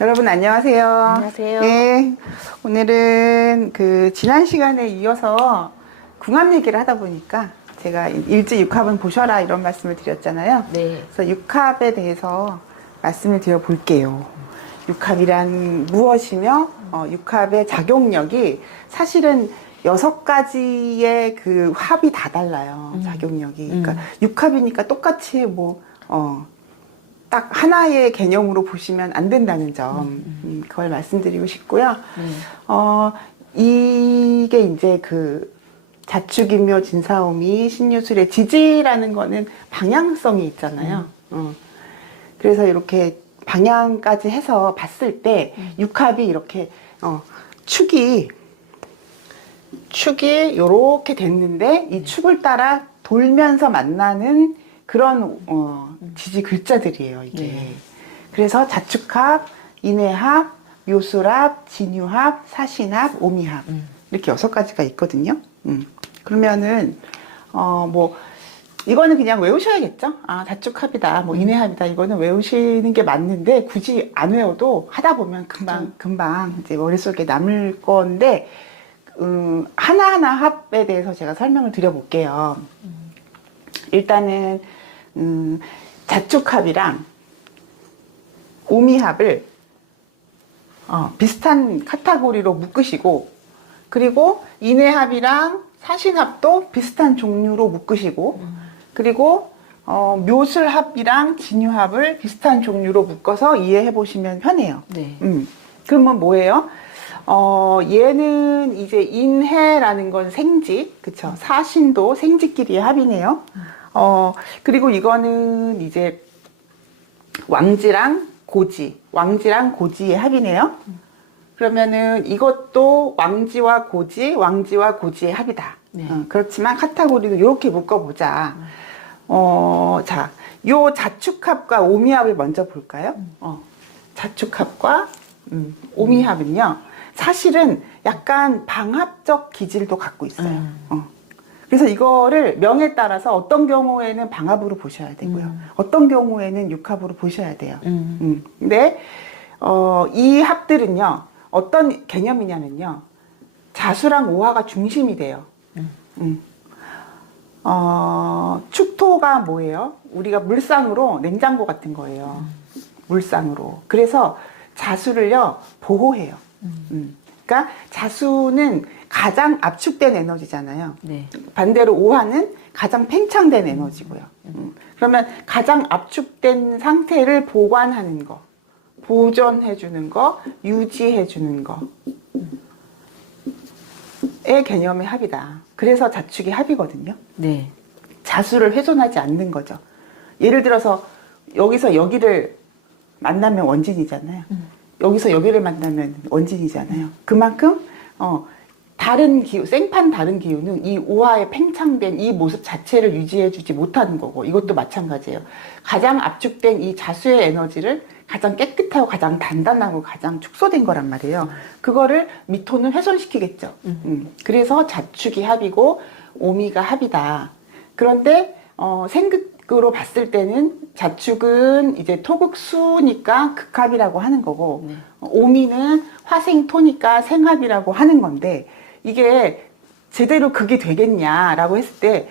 여러분 안녕하세요. 안녕하세요. 네, 오늘은 지난 시간에 이어서 궁합 얘기를 하다 보니까 제가 일지 육합은 보셔라 이런 말씀을 드렸잖아요. 네. 그래서 육합에 대해서 말씀을 드려 볼게요. 육합이란 무엇이며 육합의 작용력이 사실은 6가지의 그 합이 다 달라요. 작용력이. 그러니까 육합이니까 똑같이 딱 하나의 개념으로 보시면 안 된다는 점, 그걸 말씀드리고 싶고요. 이게 이제 자축인묘 진사오미 신유술의 지지라는 거는 방향성이 있잖아요. 그래서 이렇게 방향까지 해서 봤을 때 육합이 이렇게 축이 이렇게 됐는데 이 축을 따라 돌면서 만나는 그런 지지 글자들이에요, 이게. 그래서 자축합, 인해합, 묘술합, 진유합, 사신합, 오미합 이렇게 6가지가 있거든요. 그러면은 이거는 그냥 외우셔야겠죠. 아, 자축합이다, 인해합이다, 이거는 외우시는 게 맞는데 굳이 안 외워도 하다 보면 금방 이제 머릿속에 남을 건데 하나하나 합에 대해서 제가 설명을 드려볼게요. 일단은 자축합이랑 오미합을 비슷한 카테고리로 묶으시고, 그리고 인해합이랑 사신합도 비슷한 종류로 묶으시고, 그리고 묘술합이랑 진유합을 비슷한 종류로 묶어서 이해해 보시면 편해요. 네. 그러면 뭐예요? 얘는 이제 인해라는 건 생직, 그쵸? 사신도 생직끼리의 합이네요. 그리고 이거는 이제 왕지랑 고지의 합이네요. 그러면은 이것도 왕지와 고지의 합이다. 네. 그렇지만 카테고리도 이렇게 묶어보자. 자, 요 자축합과 오미합을 먼저 볼까요? 자축합과 오미합은요, 사실은 약간 방합적 기질도 갖고 있어요. 그래서 이거를 명에 따라서 어떤 경우에는 방합으로 보셔야 되고요. 어떤 경우에는 육합으로 보셔야 돼요. 근데 이 합들은요, 어떤 개념이냐면요, 자수랑 오화가 중심이 돼요. 축토가 뭐예요? 우리가 물상으로 냉장고 같은 거예요. 물상으로. 그래서 자수를요, 보호해요. 그러니까 자수는 가장 압축된 에너지잖아요. 네. 반대로 오화는 가장 팽창된 에너지고요. 그러면 가장 압축된 상태를 보관하는 거, 보존해주는 거, 유지해주는 거의 개념의 합이다. 그래서 자축이 합이거든요. 네. 자수를 훼손하지 않는 거죠. 예를 들어서 여기서 여기를 만나면 원진이잖아요. 여기서 여기를 만나면 원진이잖아요. 그만큼 다른 기후, 생판 다른 기후는 이 오화에 팽창된 이 모습 자체를 유지해주지 못하는 거고, 이것도 마찬가지예요. 가장 압축된 이 자수의 에너지를 가장 깨끗하고 가장 단단하고 가장 축소된 거란 말이에요. 그거를 미토는 훼손시키겠죠. 그래서 자축이 합이고 오미가 합이다. 그런데 생극으로 봤을 때는 자축은 이제 토극수니까 극합이라고 하는 거고, 오미는 화생토니까 생합이라고 하는 건데, 이게 제대로 극이 되겠냐라고 했을 때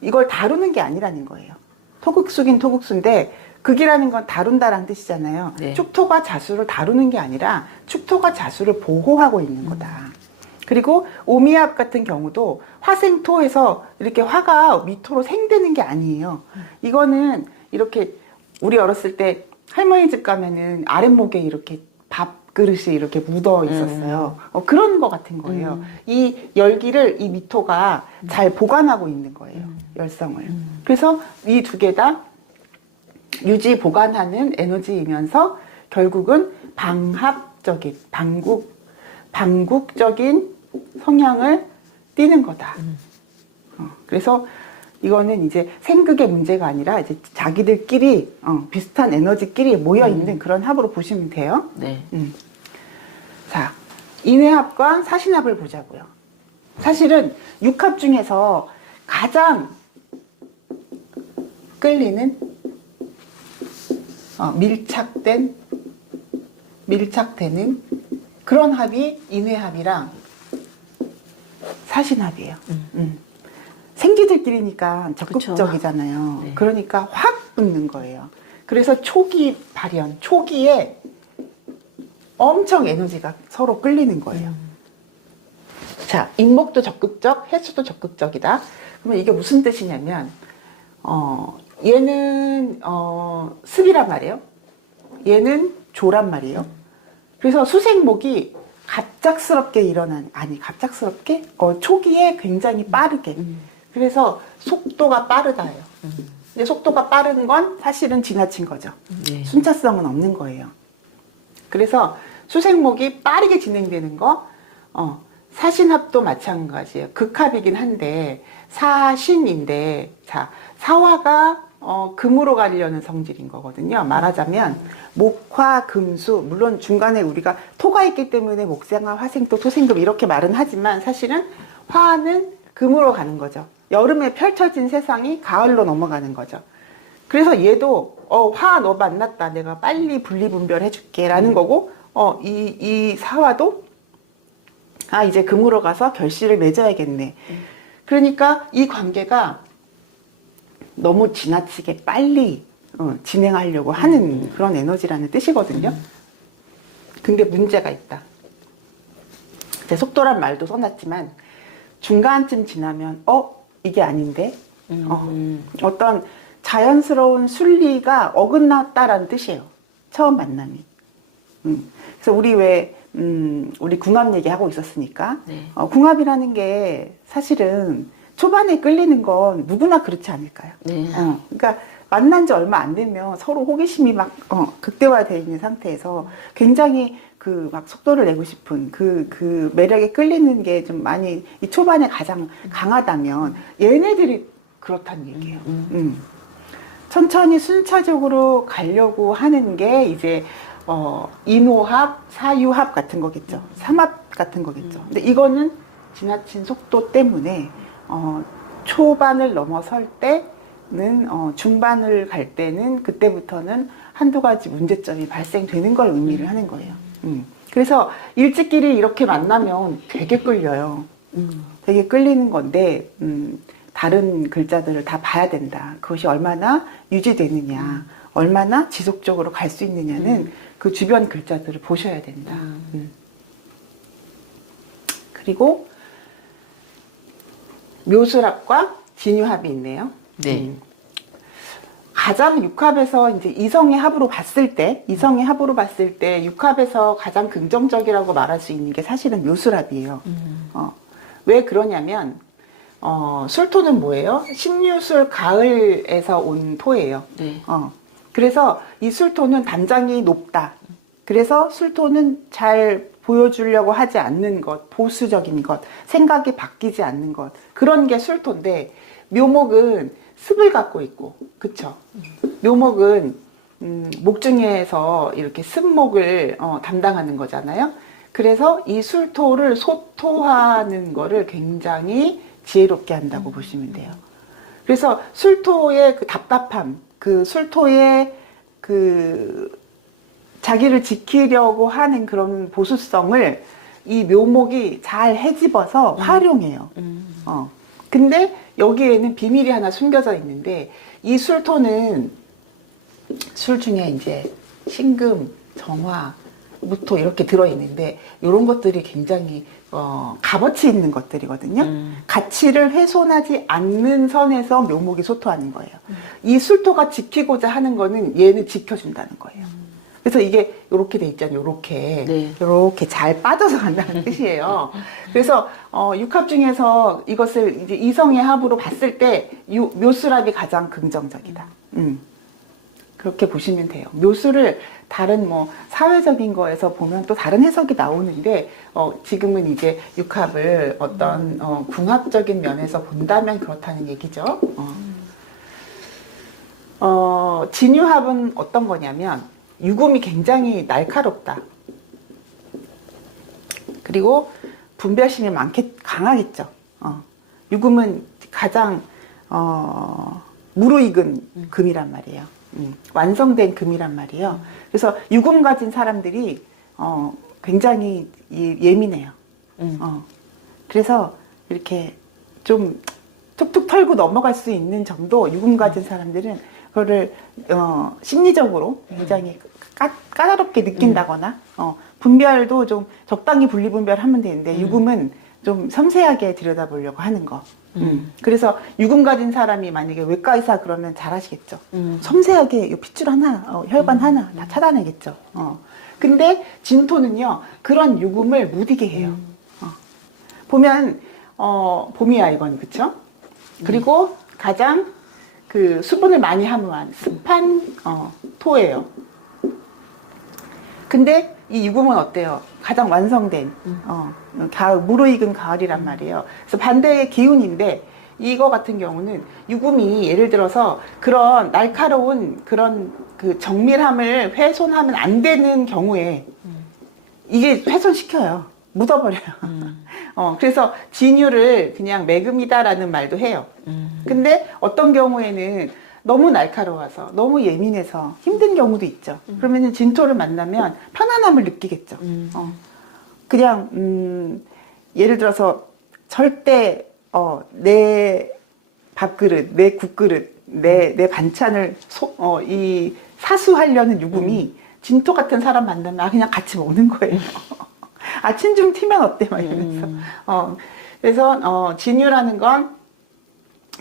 이걸 다루는 게 아니라는 거예요. 토극수긴 토극수인데 극이라는 건 다룬다라는 뜻이잖아요. 네. 축토가 자수를 다루는 게 아니라 축토가 자수를 보호하고 있는 거다. 그리고 오미합 같은 경우도 화생토에서 이렇게 화가 미토로 생되는 게 아니에요. 이거는 이렇게 우리 어렸을 때 할머니 집 가면은 아랫목에 이렇게 밥그릇이 이렇게 묻어 있었어요. 그런 거 같은 거예요. 이 열기를 이 미토가 잘 보관하고 있는 거예요. 열성을. 그래서 이 두 개 다 유지 보관하는 에너지이면서 결국은 방국적인 성향을 띠는 거다. 그래서 이거는 이제 생극의 문제가 아니라 이제 자기들끼리 비슷한 에너지끼리 모여 있는 그런 합으로 보시면 돼요. 네. 자, 인해합과 사신합을 보자고요. 사실은 육합 중에서 가장 끌리는 밀착된 밀착되는 그런 합이 인회합이랑 사신합이에요. 생쥐들끼리니까 적극적이잖아요. 네. 그러니까 확 붙는 거예요. 그래서 초기 발현, 초기에 엄청 에너지가 서로 끌리는 거예요. 자, 인목도 적극적, 해수도 적극적이다. 그러면 이게 무슨 뜻이냐면, 얘는 습이란 말이에요. 얘는 조란 말이에요. 그래서 수생목이 갑작스럽게 갑작스럽게 초기에 굉장히 빠르게. 그래서 속도가 빠르다예요. 근데 속도가 빠른 건 사실은 지나친 거죠. 네. 순차성은 없는 거예요. 그래서 수생목이 빠르게 진행되는 거, 사신합도 마찬가지예요. 극합이긴 한데 사신인데, 자, 사화가 금으로 가려는 성질인 거거든요. 말하자면 목화 금수, 물론 중간에 우리가 토가 있기 때문에 목생화 화생토 토생금 이렇게 말은 하지만 사실은 화는 금으로 가는 거죠. 여름에 펼쳐진 세상이 가을로 넘어가는 거죠. 그래서 얘도 화 너 만났다, 내가 빨리 분리분별 해줄게 라는 거고, 이 사화도 이제 금으로 가서 결실을 맺어야겠네. 그러니까 이 관계가 너무 지나치게 빨리 진행하려고 하는 그런 에너지라는 뜻이거든요. 근데 문제가 있다. 제 속도란 말도 써놨지만 중간쯤 지나면 이게 아닌데 어떤 자연스러운 순리가 어긋났다라는 뜻이에요. 처음 만남이. 그래서 우리 궁합 얘기하고 있었으니까 네. 궁합이라는 게 사실은 초반에 끌리는 건 누구나 그렇지 않을까요? 네. 그러니까 만난 지 얼마 안 되면 서로 호기심이 막 극대화되어 있는 상태에서 굉장히 막 속도를 내고 싶은 그 매력에 끌리는 게 좀 많이 이 초반에 가장 강하다면 얘네들이 그렇다는 얘기예요. 천천히 순차적으로 가려고 하는 게 이제 인호합, 사유합 같은 거겠죠. 삼합 같은 거겠죠. 근데 이거는 지나친 속도 때문에 초반을 넘어설 때는 중반을 갈 때는 그때부터는 한두 가지 문제점이 발생되는 걸 의미를 하는 거예요. 그래서 일찍끼리 이렇게 만나면 되게 끌려요. 되게 끌리는 건데 다른 글자들을 다 봐야 된다. 그것이 얼마나 유지되느냐, 얼마나 지속적으로 갈 수 있느냐는 그 주변 글자들을 보셔야 된다. 그리고 묘술합과 진유합이 있네요. 네. 가장 육합에서 이제 이성의 합으로 봤을 때 육합에서 가장 긍정적이라고 말할 수 있는 게 사실은 묘술합이에요. 왜 그러냐면 술토는 뭐예요? 신유술 가을에서 온 토예요. 네. 그래서 이 술토는 단장이 높다. 그래서 술토는 잘 보여주려고 하지 않는 것, 보수적인 것, 생각이 바뀌지 않는 것, 그런 게 술토인데, 묘목은 습을 갖고 있고, 그쵸? 묘목은 목중에서 이렇게 습목을 담당하는 거잖아요. 그래서 이 술토를 소토하는 거를 굉장히 지혜롭게 한다고 보시면 돼요. 그래서 술토의 그 답답함, 그 술토의 자기를 지키려고 하는 그런 보수성을 이 묘목이 잘 헤집어서 활용해요. 근데 여기에는 비밀이 하나 숨겨져 있는데, 이 술토는 술 중에 이제 신금, 정화, 무토 이렇게 들어있는데, 이런 것들이 굉장히 값어치 있는 것들이거든요. 가치를 훼손하지 않는 선에서 묘목이 소토하는 거예요. 이 술토가 지키고자 하는 거는 얘는 지켜준다는 거예요. 그래서 이게 이렇게 돼 있잖아요. 이렇게 네. 이렇게 잘 빠져서 간다는 뜻이에요. 그래서 육합 중에서 이것을 이제 이성의 합으로 봤을 때 묘술합이 가장 긍정적이다. 그렇게 보시면 돼요. 묘술을 다른 뭐 사회적인 거에서 보면 또 다른 해석이 나오는데 지금은 이제 육합을 어떤 궁합적인 면에서 본다면 그렇다는 얘기죠. 진유합은 어떤 거냐면 유금이 굉장히 날카롭다. 그리고 분별심이 강하겠죠. 유금은 가장 무르익은 금이란 말이에요. 완성된 금이란 말이에요. 그래서 유금 가진 사람들이 굉장히 예민해요. 그래서 이렇게 좀 툭툭 털고 넘어갈 수 있는 점도 유금 가진 사람들은 그거를 심리적으로 굉장히 까다롭게 느낀다거나 분별도 좀 적당히 분리분별하면 되는데 유금은 좀 섬세하게 들여다보려고 하는 거. 그래서 유금 가진 사람이 만약에 외과 의사 그러면 잘 하시겠죠. 섬세하게 핏줄 하나, 혈관 하나 다 찾아내겠죠. 근데 진토는요 그런 유금을 무디게 해요. 보면 봄이야 이건 그쵸? 그리고 가장 그 수분을 많이 함유한 습한 토예요. 근데 이 유금은 어때요? 가장 완성된 가을, 무르익은 가을이란 말이에요. 그래서 반대의 기운인데 이거 같은 경우는 유금이 예를 들어서 그런 날카로운 그런 그 정밀함을 훼손하면 안 되는 경우에 이게 훼손시켜요. 묻어버려요. 그래서 진유를 그냥 매금이다라는 말도 해요. 근데 어떤 경우에는 너무 날카로워서 너무 예민해서 힘든 경우도 있죠. 그러면은 진토를 만나면 편안함을 느끼겠죠. 그냥 예를 들어서 절대 내 밥그릇, 내 국그릇, 내 반찬을 이 사수하려는 유금이 진토 같은 사람 만나면 그냥 같이 먹는 거예요. 침 좀 튀면 어때? 막 이러면서. 그래서 진유라는 건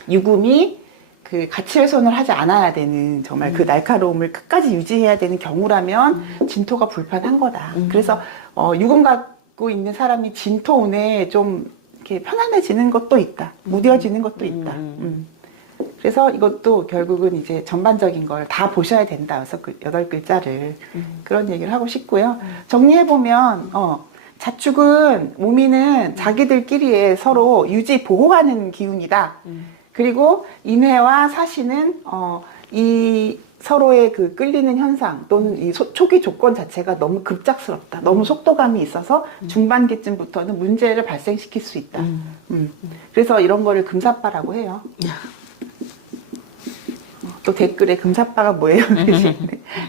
유금이 그 가치 훼손을 하지 않아야 되는 정말 그 날카로움을 끝까지 유지해야 되는 경우라면 진토가 불편한 거다. 그래서 유금 갖고 있는 사람이 진토운에 좀 이렇게 편안해지는 것도 있다. 무뎌지는 것도 있다. 그래서 이것도 결국은 이제 전반적인 걸 다 보셔야 된다. 그래서 그 8글자를 그런 얘기를 하고 싶고요. 정리해보면 자축은 모미는 자기들끼리에 서로 유지 보호하는 기운이다. 그리고 인해와 사시는 이 서로의 그 끌리는 현상 또는 이 초기 조건 자체가 너무 급작스럽다. 너무 속도감이 있어서 중반기쯤부터는 문제를 발생시킬 수 있다. 그래서 이런 거를 금사빠라고 해요. 또 댓글에 금사빠가 뭐예요?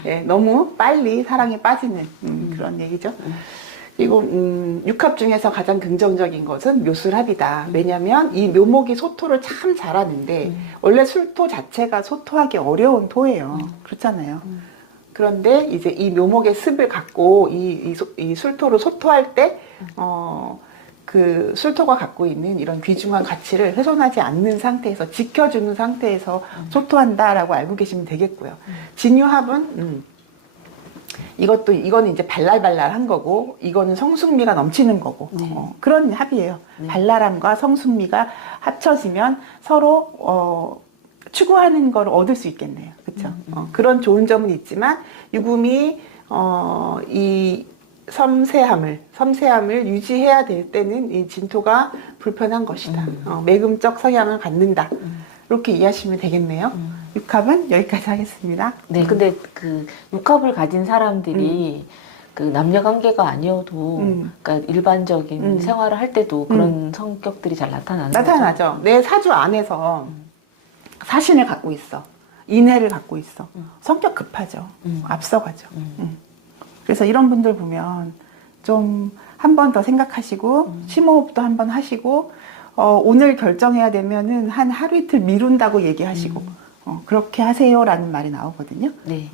네, 너무 빨리 사랑에 빠지는 그런 얘기죠. 그리고 육합 중에서 가장 긍정적인 것은 묘술합이다. 왜냐하면 이 묘목이 소토를 참 잘하는데 원래 술토 자체가 소토하기 어려운 토예요. 그렇잖아요. 그런데 이제 이 묘목의 습을 갖고 이 술토를 소토할 때 그 술토가 갖고 있는 이런 귀중한 가치를 훼손하지 않는 상태에서 지켜주는 상태에서 소토한다라고 알고 계시면 되겠고요. 진유합은 이거는 이제 발랄발랄한 거고, 이거는 성숙미가 넘치는 거고, 네. 그런 합이에요. 네. 발랄함과 성숙미가 합쳐지면 서로, 추구하는 걸 얻을 수 있겠네요. 그쵸? 그런 좋은 점은 있지만, 유금이, 이 섬세함을 유지해야 될 때는 이 진토가 불편한 것이다. 매금적 성향을 갖는다. 이렇게 이해하시면 되겠네요. 육합은 여기까지 하겠습니다. 네, 근데 그 육합을 가진 사람들이 그 남녀 관계가 아니어도 그러니까 일반적인 생활을 할 때도 그런 성격들이 잘 나타나는 나타나죠. 거죠? 내 사주 안에서 사신을 갖고 있어. 인해를 갖고 있어. 성격 급하죠. 앞서가죠. 그래서 이런 분들 보면 좀 한 번 더 생각하시고 심호흡도 한 번 하시고 오늘 결정해야 되면은 한 하루 이틀 미룬다고 얘기하시고 그렇게 하세요라는 말이 나오거든요. 네.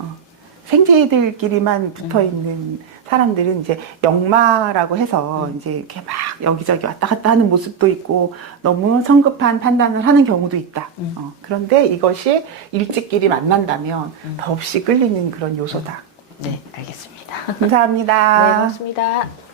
생제들끼리만 붙어 있는 사람들은 이제 역마라고 해서 이제 이렇게 막 여기저기 왔다 갔다 하는 모습도 있고 너무 성급한 판단을 하는 경우도 있다. 그런데 이것이 일찍끼리 만난다면 더없이 끌리는 그런 요소다. 네, 알겠습니다. 감사합니다. 네, 고맙습니다.